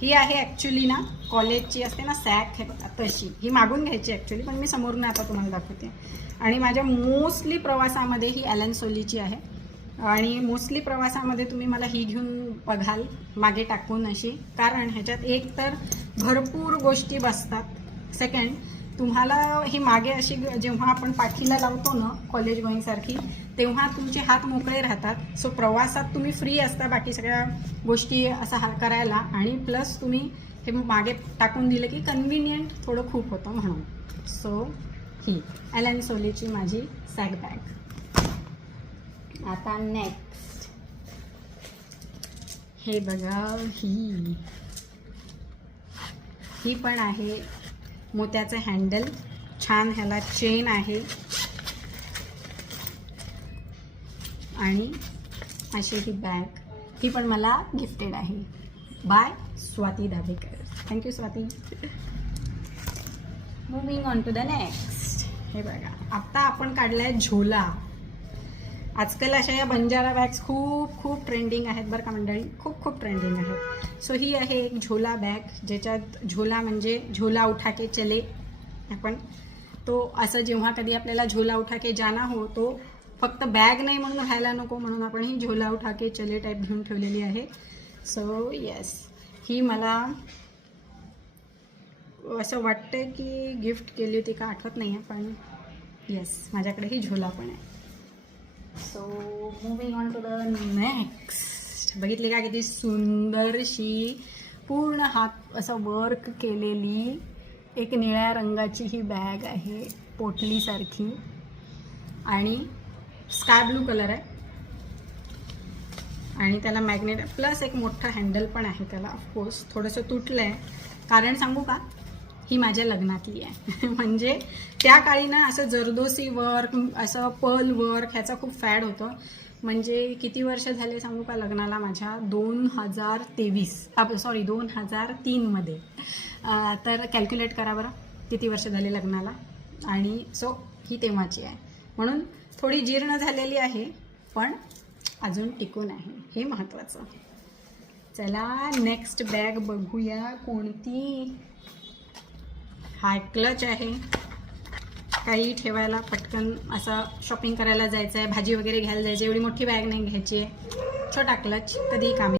ही आहे ॲक्च्युली ना कॉलेजची असते ना सॅक, हे बघा तशी. ही मागून घ्यायची ॲक्च्युली, पण मी समोरून आता तुम्हाला दाखवते. आणि माझ्या मोस्टली प्रवासामध्ये ही ॲलन सोलीची आहे. आणि मोस्टली प्रवासामध्ये तुम्ही मला ही घेऊन बघाल मागे टाकून अशी, कारण ह्याच्यात एक तर भरपूर गोष्टी बसतात. सेकंड, तुम्हाला ही मागे अशी जेव्हा आपण पाठीला लावतो ना कॉलेज गोईंगसारखी, तेव्हा तुमचे हात मोकळे राहतात. सो प्रवासात तुम्ही फ्री असता बाकी सगळ्या गोष्टी असा करायला, आणि प्लस तुम्ही हे मागे टाकून दिलं की कन्व्हिनियंट थोडं खूप होतं म्हणून. सो ही ॲलन सोलीची माझी सॅक बॅग. आता नेक्स्ट हे बघा, ही पण आहे मोत्याचं हँडल, छान ह्याला चेन आहे आणि अशी ही बॅग. ही पण मला गिफ्टेड आहे by Swati Dabhekar. Thank you Swati. Moving on to the next. हे बघा, आत्ता आपण काढलाय झोला. आजकाल अशा या बंजारा बॅग्स खूप ट्रेंडिंग आहेत बरं का मंडळी, खूप ट्रेंडिंग आहेत. सो ही आहे एक झोला बॅग, ज्याच्यात झोला म्हणजे झोला उठा के चले. आपण तो असं जेव्हा कधी आपल्याला झोला उठा के जाना हो, तो फक्त बॅग नाही म्हणून राहायला नको, म्हणून आपण ही झोला उठा के चले टाईप घेऊन ठेवलेली आहे. सो येस, ही मला असं वाटतं की गिफ्ट केली होती का आठवत नाही आहे, पण येस माझ्याकडे ही झोला पण आहे. So moving on to the next. बघितली का किती सुंदरशी पूर्ण हात असं वर्क केलेली एक निळ्या रंगाची ही बॅग आहे, पोटलीसारखी, आणि स्काय ब्लू कलर आहे. आणि त्याला मॅग्नेट प्लस एक मोठं हँडल पण आहे त्याला. ऑफकोर्स थोडंसं तुटलं आहे, कारण सांगू का, ही माझ्या लग्नातली आहे. म्हणजे त्या काळी ना असं जरदोसी वर्क, असं पर्ल वर्क ह्याचा खूप फॅड होतं. म्हणजे किती वर्ष झाले सांगू का लग्नाला माझ्या, 2003 मध्ये. तर कॅल्क्युलेट करा बरं किती वर्ष झाले लग्नाला. आणि सो ही तेव्हाची आहे, म्हणून थोडी जीर्ण झालेली आहे पण अजून टिकून आहे, हे महत्त्वाचं. चला नेक्स्ट बॅग बघूया कोणती. हा क्लच आहे, काही ठेवायला पटकन असं शॉपिंग करायला जायचं आहे, भाजी वगैरे घ्यायला जायचं, एवढी मोठी बॅग नाही घ्यायची आहे, छोटा क्लच कधीही कामी.